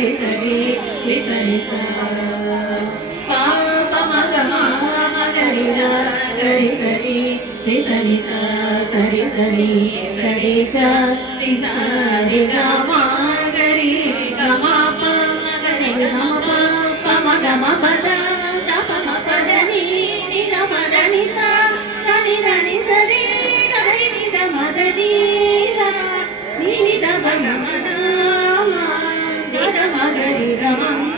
గరి సరి రి సరి సా పా ప మ గ మ గరి గరి సరి రి సరి సా సరి సరి సరి గ రి సా రి గ మ గరి గ మ ప మ గరి గ మ ప ప మ గ మ ప ద ద ప మ ప ద ని ని ద మ ద ని సా స ని ద ని స రి గ రి ని ద మ ద ని ద ని ని ద మ గ మ ద మ ని ద మ గరి గ మ